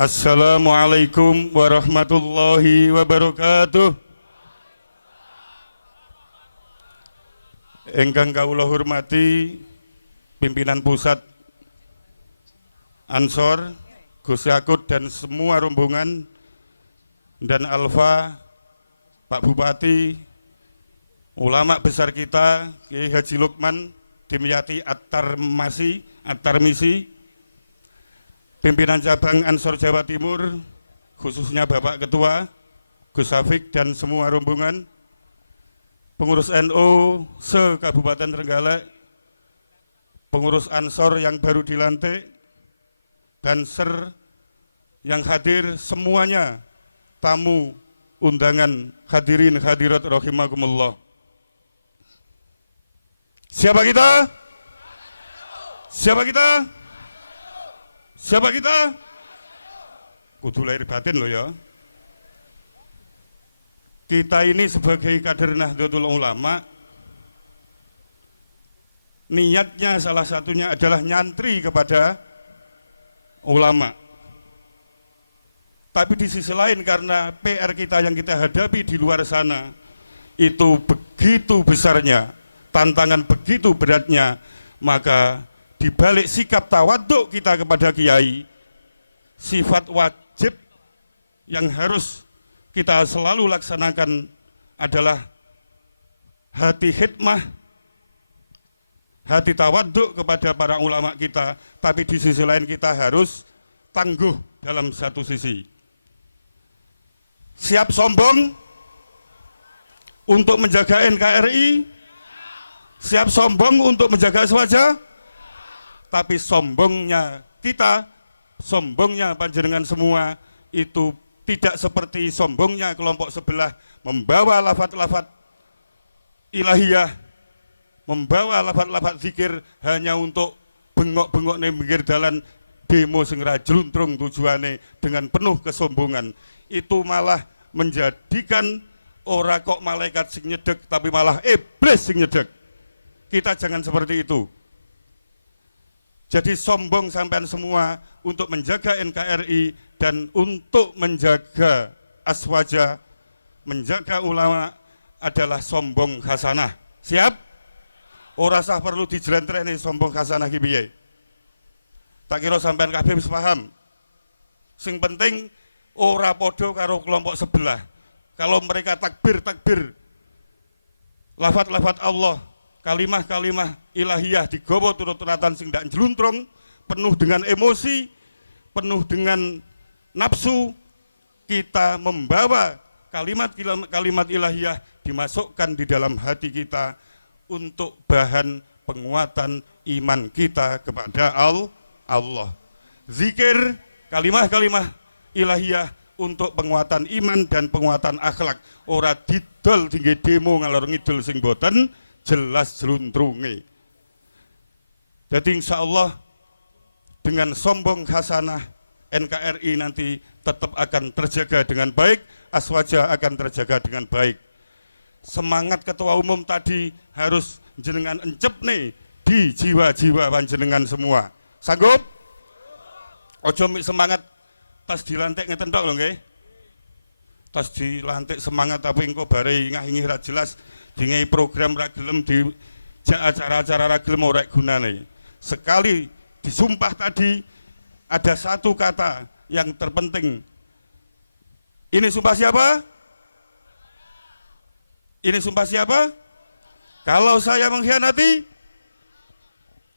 Assalamualaikum warahmatullahi wabarakatuh. Ingkang kawula hormati pimpinan pusat Ansor, Gus Yakut dan semua rombongan, dan Alfa, Pak Bupati, ulama besar kita, Kiai Haji Lukman, Dimyati At-Tarmisi, pimpinan cabang Ansor Jawa Timur, khususnya Bapak Ketua, Gus Safik dan semua rombongan, pengurus NU se-Kabupaten Trenggalek, pengurus Ansor yang baru dilantik, Banser yang hadir, semuanya tamu undangan, hadirin hadirat rahimakumullah. Siapa kita? Siapa kita? Siapa kita? Kudu lahir batin loh ya. Kita ini sebagai kader Nahdlatul Ulama, niatnya salah satunya adalah nyantri kepada ulama. Tapi di sisi lain karena PR kita yang kita hadapi di luar sana itu begitu besarnya, tantangan begitu beratnya, maka di balik sikap tawaduk kita kepada kiai, sifat wajib yang harus kita selalu laksanakan adalah hati khidmah, hati tawaduk kepada para ulama kita. Tapi di sisi lain kita harus tangguh dalam satu sisi. Siap sombong untuk menjaga NKRI, siap sombong untuk menjaga Aswaja. Tapi sombongnya kita, sombongnya panjenengan semua itu tidak seperti sombongnya kelompok sebelah, membawa lafaz-lafaz ilahiyah, membawa lafaz-lafaz zikir hanya untuk bengok-bengok ning pinggir dalan, demo sing ra jluntrung tujuane dengan penuh kesombongan. Itu malah menjadikan ora kok malaikat sing nyedek, tapi malah iblis sing nyedek. Kita jangan seperti itu. Jadi sombong sampean semua untuk menjaga NKRI dan untuk menjaga Aswaja, menjaga ulama adalah sombong hasanah. Siap? Ora sah perlu dijlentrehne sombong hasanah ki piye. Tak kira sampean kabeh wis paham. Sing penting ora padha karo kelompok sebelah. Kalau mereka takbir, lafaz-lafaz Allah, kalimah-kalimah ilahiyah digawa turut-turatan sing ndak njluntrung, penuh dengan emosi, penuh dengan nafsu, kita membawa kalimat-kalimat ilahiyah dimasukkan di dalam hati kita untuk bahan penguatan iman kita kepada Allah. Zikir, kalimah-kalimah ilahiyah untuk penguatan iman dan penguatan akhlak. Ora didol tinggi demo ngalor ngidul sing boten jelas jeluntrunge. Jadi insya Allah dengan sombong hasanah NKRI nanti tetap akan terjaga dengan baik, Aswaja akan terjaga dengan baik. Semangat ketua umum tadi harus jenengan encep nih di jiwa-jiwa panjenengan semua. Sanggup? Ojo mik semangat tas dilantik ngeten tok lho nggih. Tas dilantik semangat tapi engko bare ingah-ingih ra jelas, dingai program ra gelem, di acara-acara ra gelem ora gunane. Sekali disumpah tadi ada satu kata yang terpenting. Ini sumpah siapa? Ini sumpah siapa? Kalau saya mengkhianati,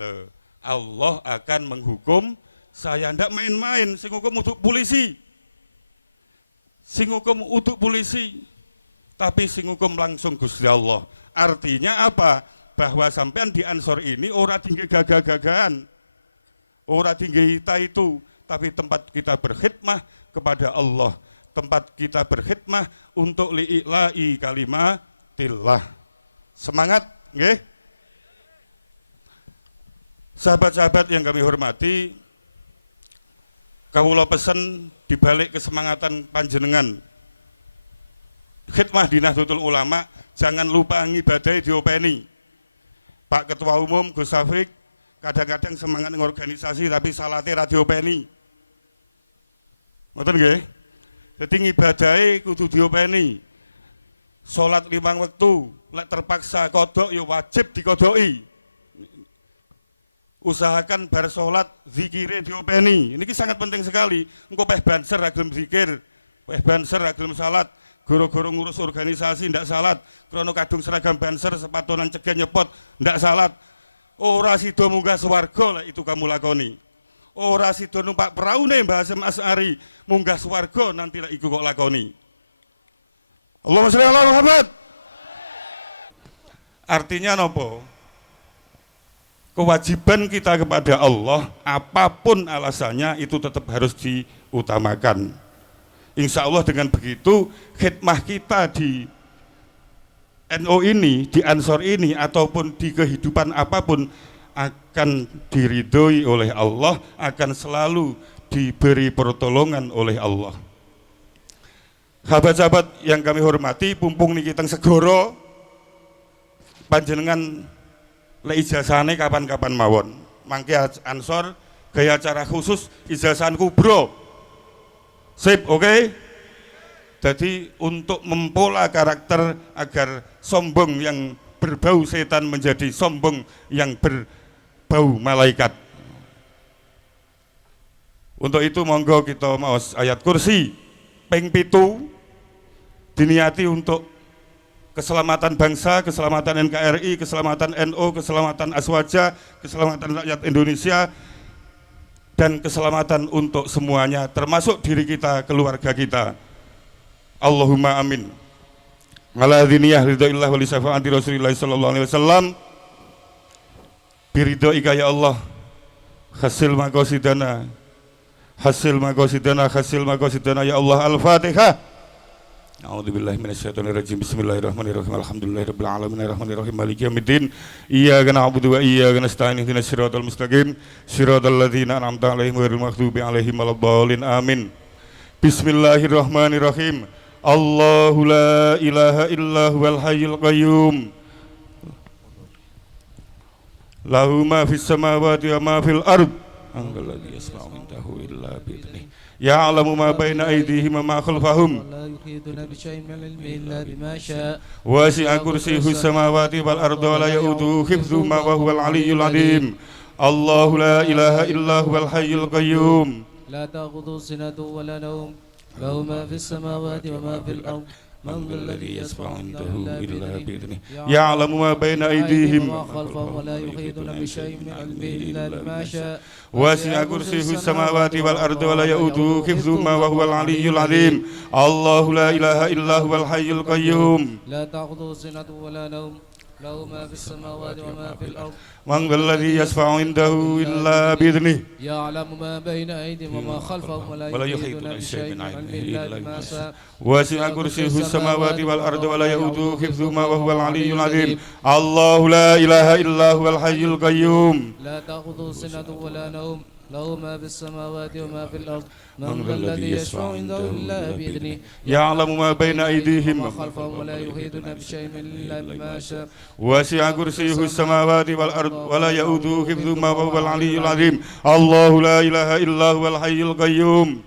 loh, Allah akan menghukum saya. Ndak main-main, sing hukum untuk polisi. Sing hukum untuk polisi. Tapi sing hukum langsung Gusti Allah. Artinya apa? Bahwa sampean di Ansor ini ora tinggi gagah-gagahan, ora tinggi itu, tapi tempat kita berkhidmah kepada Allah, tempat kita berkhidmah untuk li'ila'i kalimatillah. Semangat, nggih? Sahabat-sahabat yang kami hormati, kawula pesen dibalik kesemangatan panjenengan khidmah di Nahdlatul Ulama, jangan lupa ngibadahi diopeni. Pak Ketua Umum Gus Safik kadang-kadang semangat ngorganisasi tapi salate radio peni. Ngoten nggih. Dadi ngibadahe kudu diopeni. Salat 5 wektu, lek terpaksa kodok ya wajib dikodoki. Usahakan bar salat zikire diopeni. Ini sangat penting sekali. Engko peh banser ra gelem zikir, peh banser ra gelem salat, goro-goro ngurus organisasi ndak salat, krono kadung seragam banser sepatonan cegah nyepot ndak salat. Ora sida munggah swarga lek itu kamu lakoni. Ora sida numpak praune Mbah Hasyim Asy'ari munggah swarga nanti lek iku kok lakoni. Allahumma sholli ala Muhammad. Artinya nopo? Kewajiban kita kepada Allah, apapun alasannya itu tetap harus diutamakan. Insya Allah dengan begitu, khidmah kita di NU ini, di Ansor ini, ataupun di kehidupan apapun akan diridhoi oleh Allah, akan selalu diberi pertolongan oleh Allah. Sahabat-sahabat yang kami hormati, pumpung niki teng segoro, panjenengan lek ijazahane kapan-kapan mawon. Mangke Ansor gaya acara khusus ijazahan kubro. Sip, oke? Okay? Jadi untuk mempola karakter agar sombong yang berbau setan menjadi sombong yang berbau malaikat. Untuk itu monggo kita maos ayat kursi ping 7 diniati untuk keselamatan bangsa, keselamatan NKRI, keselamatan NU, keselamatan Aswaja, keselamatan rakyat Indonesia, dan keselamatan untuk semuanya, termasuk diri kita, keluarga kita. Allahumma amin. Ala dhiniyah ridhoillah wa li syafaati Rasulillah sallallahu alaihi wasallam. Biridhoika ya Allah. Hasil maqasidana. Hasil maqasidana, hasil maqasidana ya Allah. Al-Fatihah. A'udzubillahi minasyaitonirrajim. Bismillahirrahmanirrahim. Alhamdulillahirabbil alamin arrahmanirrahim maliki yaumiddin. Iyyaka na'budu wa iyyaka nasta'in ihdinas siratal mustaqim siratal ladzina an'amta 'alaihim ghairil maghdubi 'alaihim waladdallin. Amin. Bismillahirrahmanirrahim. Allahu la ilaha illa huwal hayyul qayyum. Lahu ma fis samawati wa ma fil ard. Alladzi yasma'u indahu illa bi'idhnih. Ya'lamu ma baina aydihim wa ma khalfahum. Wasi'a kursiyyuhu samawati wal arda wa la ya'uduhu hifdhuhuma wa huwal 'aliyyul 'azim. Allahu la ilaha illa huwal hayyul qayyum. La ta'khudhuhu sinatun wa la nawm. Lahu ma fis samawati wa ma fil ard. Man alladhi yashfa'u 'indahu illa bi'idhnih. Ya'lamu ma baina aydihim wa ma khalfahum wa la yuhituna bi shay'in min 'ilmihi illa bima sha'a. Wasi'a kursiyyuhu samawati wal arda wa la ya'uduhu hifdhuhuma wa huwal 'aliyyul 'azim. Allahu la ilaha illa huwal hayyul qayyum. La ta'khudhuhu sinatun wa la nawm. Lahu ma fis samawati wa ma fil ard. Man alladhi yashfa'u 'indahu illa bi'idhnih. Ya'lamu ma baina aydihim wa ma khalfahum wa la yuhituna bi shay'in min 'ilmihi illa bima sha'a. Wasi'a kursiyyuhu samawati wal arda wa la ya'uduhu hifdhuhuma wa huwal 'aliyyul 'azim. Allahu la ilaha illa huwal hayyul qayyum. La ta'khudhuhu sinatun wa la nawm. Lahu ma fis samawati wa ma fil ard. Man alladhi yashfa'u 'indahu illa bi'idhnih. Ya'lamu ma baina aydihim wa khalfahum wa la yuhituna bi shay'in illa bima sha'a. Wasi'a kursiyyuhu samawati wal ard wa la ya'uduhu hifdhuhuma wa huwal 'aliyyul 'azim. Allahu la ilaha illa huwal hayyul qayyum.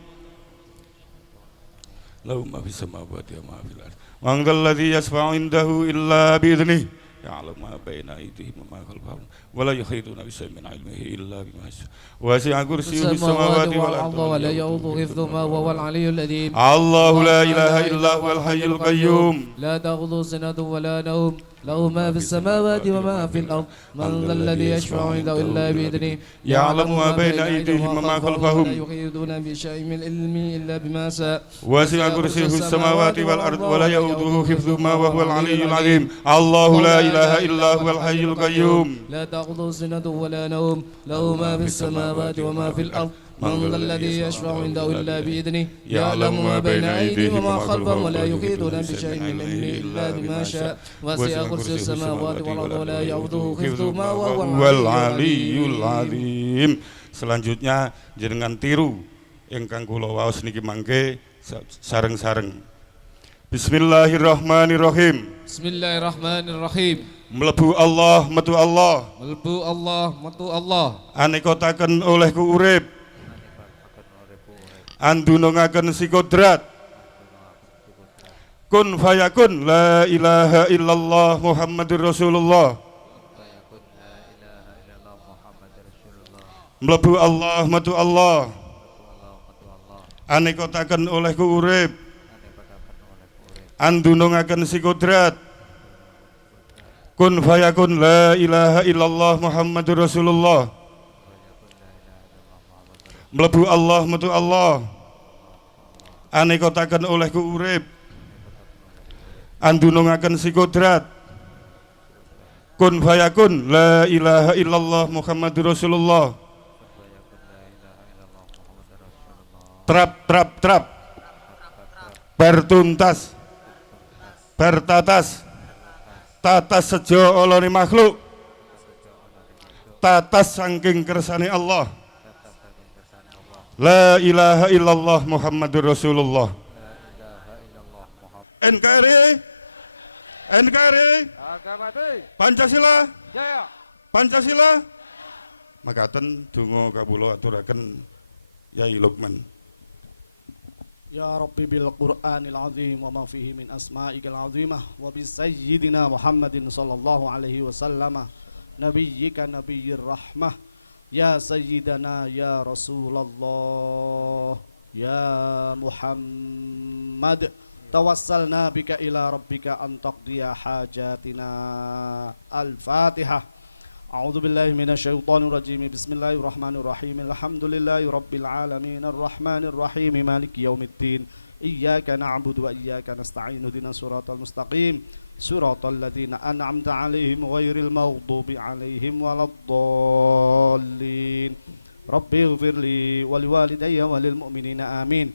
Lahu ma fis samawati wa ma fil ard. Man alladhi yashfa'u 'indahu illa bi'idhnih. Ya'lamu ma baina aydihim wa ma khalfahum wa la yuhituna bi shay'in min 'ilmihi illa bima sha'a. Wasi'a kursiyyuhu samawati wal arda wa la ya'uduhu hifdhuhuma wa huwal 'aliyyul 'azim. Allahu la ilaha illa huwal hayyul qayyum. La ta'khudhuhu sinatun wa la nawm. Lahu ma fis samawati wa ma fil ard. Man alladhi yashfa'u 'indahu illa bi'idhnih. Ya'lamu ma baina aydihim wa ma khalfahum wa la yuhituna bi shay'in min 'ilmihi illa bima sha'a. Wasi'a kursiyyuhu samawati wal arda wa la ya'uduhu hifdhuhuma wa huwal 'aliyyul 'azim. Allahu la ilaha illa huwal hayyul qayyum. La ta'khudhuhu sinatun wa la nawm. Lahu ma fis samawati wa ma fil ard. من الذي يشفع عنده إلا بإذنه يعلم ما بين أيديهم وما خلفهم ولا يحيطون بشيء من علمه إلا بما شاء وسع كرسيه السماوات والأرض ولا يؤوده حفظهما وهو العلي العظيم. Selanjutnya jenengan tiru ingkang kula waos niki mangke sareng-sareng. Bismillahirrahmanirrahim. Bismillahirrahmanirrahim. Mlebu Allah, metu Allah. Mlebu Allah, metu Allah. Anekotaken olehku urip. andunungaken si kodrat kun fayakun la ilaha illallah Muhammadur Rasulullah mlebu Allah metu Allah anekotaken olehku urip andunungaken si kodrat kun fayakun la ilaha illallah Muhammadur Rasulullah mlebu Allah metu Allah anekotaken olehku urip andunungaken si kodrat kun fayakun la ilaha illallah Muhammadur Rasulullah trap bertuntas bertatas tatas sejo olone makhluk tatas saking kersane Allah la ilaha illallah Muhammadur Rasulullah. NKRI Pancasila Pancasila makaten donga kawula aturaken Yai Lukman. Ya Rabbi bil Qur'anil azim wa ma fihi min asma'ikal azimah wa bi sayyidina Muhammadin sallallahu alaihi wasallam nabiyyika nabiyyir rahmah ya sayyidana ya Rasulullah ya Muhammad tawassalna bika ila rabbika an taqdiya hajatina. Al-Fatihah. A'udzu billahi minasyaitonir rajim. Bismillahirrahmanirrahim. Alhamdulillahi rabbil alamin arrahmanir rahim maliki yaumiddin. Iyyaka na'budu wa iyyaka nasta'in. Ihdinas siratal mustaqim. Siratal ladzina an'amta 'alaihim ghairil maghdubi 'alaihim waladdallin. Rabbighfirli wa liwalidayya wa lil mu'minina amin.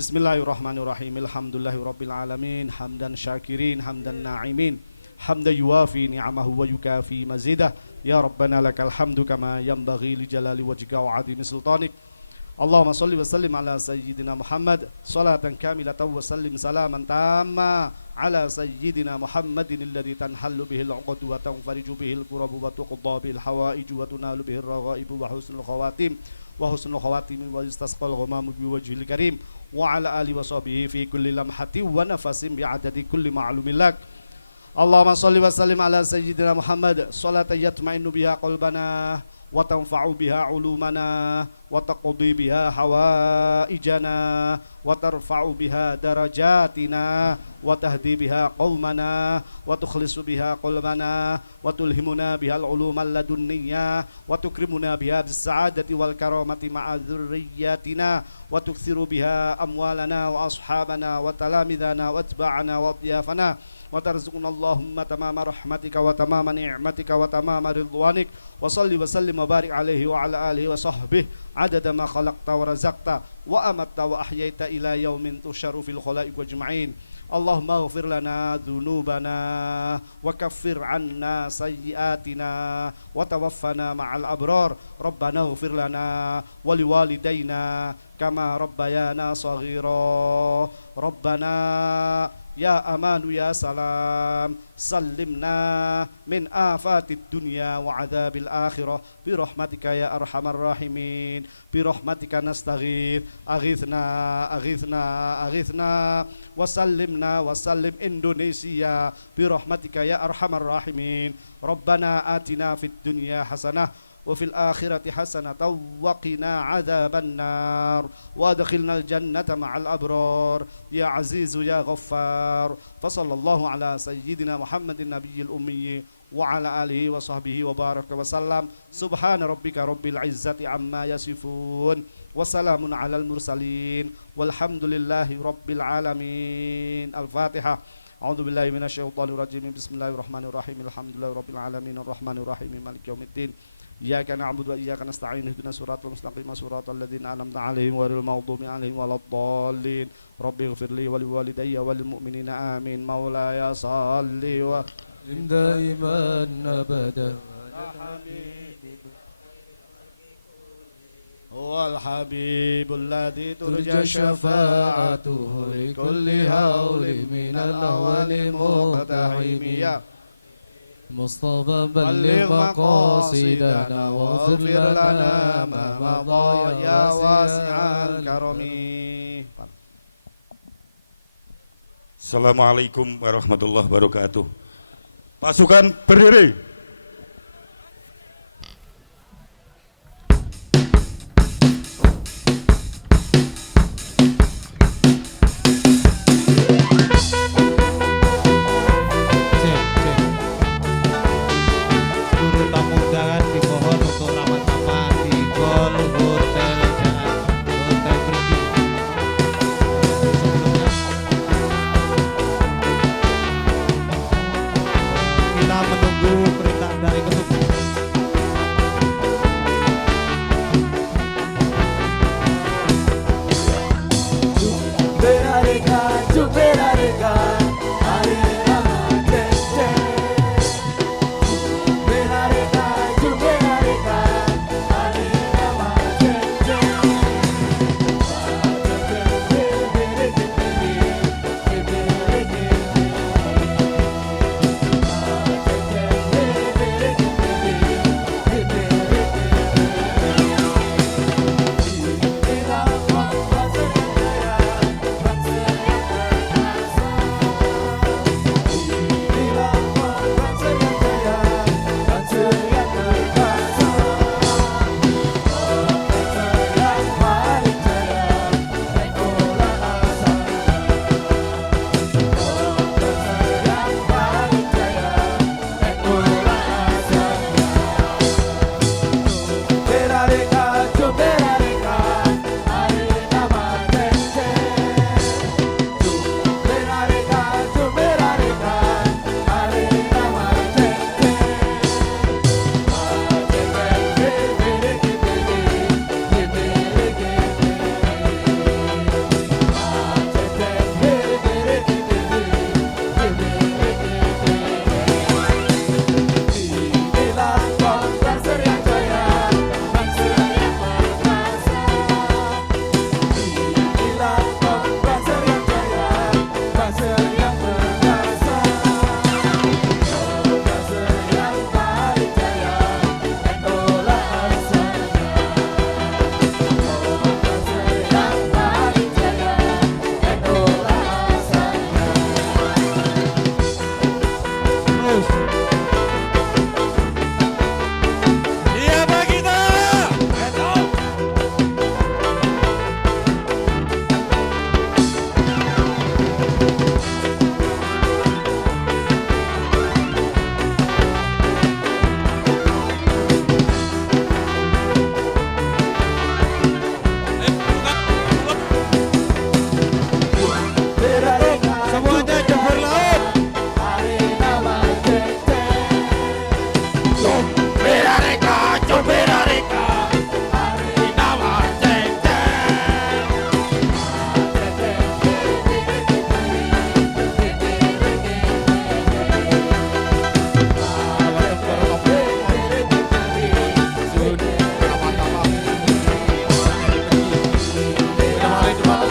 Bismillahirrahmanirrahim. Alhamdulillahirabbil alamin hamdan syakirin hamdan na'imin hamdan yuwafi ni'amahu wa yukafi mazidah. Ya Rabbana lakal hamdu kama yanbaghi li jalali wajhika wa 'azimi sultanik. Allahumma shalli wa sallim ala sayyidina Muhammad salatan kamilatan wa sallim salaman tamma ala sayyidina Muhammadin alladhi tanhallu bihi al-'uqad wa tanfariju bihi al-kurab wa tuqda bihi al-hawaij wa tunalu bihi ar-raghaib wa husnul khawatim wa husnul khawatim wa istasqal ghamamu bi wajhil karim wa ala alihi wa sahbihi fi kulli lamhati wa nafasin bi adadi kulli ma'lumin lak. Allahumma shalli wa sallim ala sayyidina Muhammad salatan yatma'innu biha qalbana wa tanfa'u biha ulumana wa taqdi biha hawaijana wa tarfa'u biha darajatina wa tahdi biha qaumana wa tukhlisu biha qalbana wa tulhimuna biha al-uluma ladunniyah wa tukrimuna biha bis-sa'adati wal karamati ma'a dzurriyyatina wa tukthiru biha amwalana wa ashabana wa talamidana wa atba'ana wa adyafana wa tarzuqna Allahumma tamama rahmatika wa tamama ni'matika wa tamama ridwanik wa salli wa sallim wa barik alaihi wa ala alihi wa sahbihi adada ma khalaqta wa razaqta wa amatta wa ahyaita ila yaumin tusharu fil khalaiq ajma'in. Allahumma ighfir lana dhunubana wa kaffir 'anna sayyi'atina wa tawaffana ma'al abrar. Rabbana ighfir lana wa liwalidayna kama rabbayana shaghira. Rabbana ya amanu ya salam sallimna min afatid dunya wa adzabil akhirah bi rahmatika ya arhamar rahimin bi rahmatika nastaghith aghithna wa sallim Indonesia bi rahmatika ya arhamar rahimin. Rabbana atina fid dunya hasanah wa fil akhirati hasanatan wa qina adzaban nar wa adkhilnal jannata ma'al abrar ya azizu ya ghaffar. Fa sallallahu ala sayyidina Muhammadin nabiyil ummi wa ala alihi wa sahbihi wa baraka wa sallam. Subhana rabbika rabbil izzati amma yasifun wa salamun alal mursalin walhamdulillahi rabbil alamin. Al-Fatihah. A'udzu billahi minasyaitonir rajim. Bismillahirrahmanirrahim. Alhamdulillahi rabbil alamin arrahmanir rahim maliki yaumiddin. Iyyaka na'budu wa iyyaka nasta'in. Ihdinas siratal mustaqim siratal ladzina an'amta 'alaihim ghairil maghdubi 'alaihim waladdallin. Rabbighfirli wa liwalidayya walil mu'minina amin. Maulaya shalli wa daiman abadan wal habibul ladzi turja turja syafa'atuhu li kulli hauli minal awwali muqtahimi. Mustafa balligh maqasidana wa fir lana ma madha ya wasi'al karami. Assalamualaikum warahmatullahi wabarakatuh. Pasukan berdiri. Guru tamu undangan dimohon untuk ramah-tamah di Gol Hotel Jakarta, Hotel Brigi. Kita menunggu perintah dari ketum.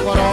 Para